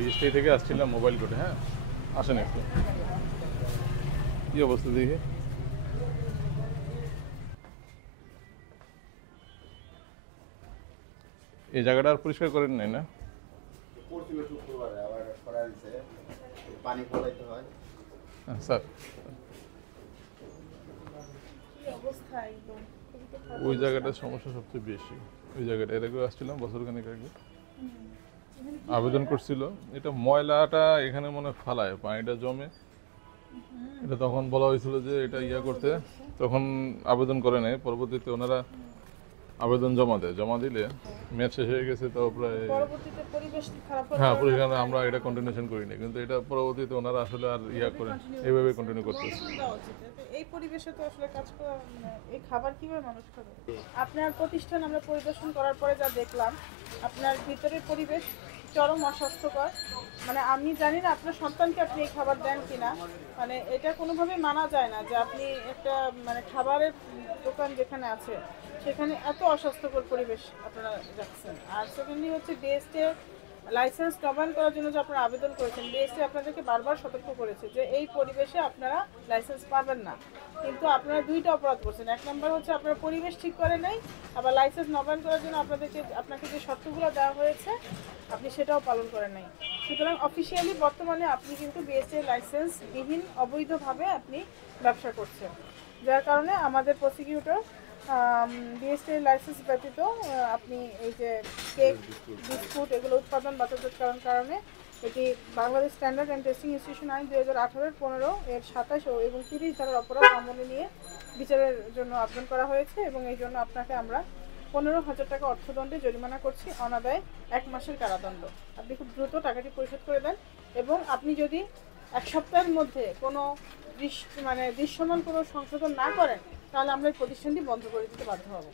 BST থেকে আসছিলাম mobile কোর্টে। হ্যাঁ, আসেন একটু। কি অবস্থা দেখি। এই জায়গাটা আর পরিষ্কার করেন নাই না? স্যার, ওই জায়গাটার সমস্যা সবচেয়ে বেশি। ওই জায়গাটা এর আগে আসছিলাম বছরখানেক আগে, আবেদন করছিল। এটা ময়লাটা এখানে মনে ফালায়, পানিটা জমে। এটা তখন বলা হয়েছিল যে এটা ইয়া করতে, তখন আবেদন করে নেয়। পরবর্তীতে ওনারা আবেদন জমা দিলে মেয়াদ শেষ হয়ে গেছে, তো প্রায় হ্যাঁ পরিষ্কার আমরা এটা কন্টিনিউশন করি না, কিন্তু এটা পরবর্তীতে ওনারা আসলে আর ইয়া করে এইভাবে কন্টিনিউ করতেছে। এই পরিবেশে তো আসলে কাজ করা এই খাবার কিভাবে মানুষ খাবে? আপনার প্রতিষ্ঠান আমরা পরিদর্শন করার পরে যা দেখলাম, আপনার ভিতরের পরিবেশ চরম অস্বাস্থ্যকর। মানে আমি জানি না আপনার সন্তানকে আপনি এই খাবার দেন কিনা, মানে এটা কোনোভাবেই মানা যায় না যে আপনি একটা মানে খাবারের দোকান যেখানে আছে সেখানে এত অস্বাস্থ্যকর পরিবেশ আপনারা রাখছেন। আর সেকেন্ডলি হচ্ছে বিএসটি লাইসেন্স নবায়ন করার জন্য যে আপনারা আবেদন করেছেন, বিএসটি আপনাদেরকে বারবার সতর্ক করেছে যে এই পরিবেশে আপনারা লাইসেন্স পাবেন না, কিন্তু আপনারা দুইটা অপরাধ করছেন। এক নম্বর হচ্ছে আপনারা পরিবেশ ঠিক করে নেই, আবার লাইসেন্স নবায়ন করার জন্য আপনাকে যে শর্তগুলো দেওয়া হয়েছে আপনি সেটাও পালন করেন নাই। সুতরাং অফিসিয়ালি বর্তমানে আপনি কিন্তু বিএসটি লাইসেন্স বিহীন অবৈধভাবে আপনি ব্যবসা করছেন, যার কারণে আমাদের প্রসিকিউটর বিএসটি লাইসেন্স ব্যতীত আপনি এই যে কেক বিস্কুট এগুলো উৎপাদন বাজারজাতকরণ কারণে এটি Bangladesh standard and testing institution আইন 2018-এর 15 এর 27 এবং 30 ধারার অপরাধ আমলে নিয়ে বিচারের জন্য আবেদন করা হয়েছে, এবং এই জন্য আপনাকে আমরা 15,000 টাকা অর্থদণ্ডে জরিমানা করছি, অনাদায়ে 1 মাসের কারাদণ্ড। আপনি খুব দ্রুত টাকাটি পরিশোধ করে দেন, এবং আপনি যদি 1 সপ্তাহের মধ্যে কোনো দৃশ্যমান কোনো সংশোধন না করেন তাহলে আমরা এই প্রতিষ্ঠানটি বন্ধ করে দিতে বাধ্য হব।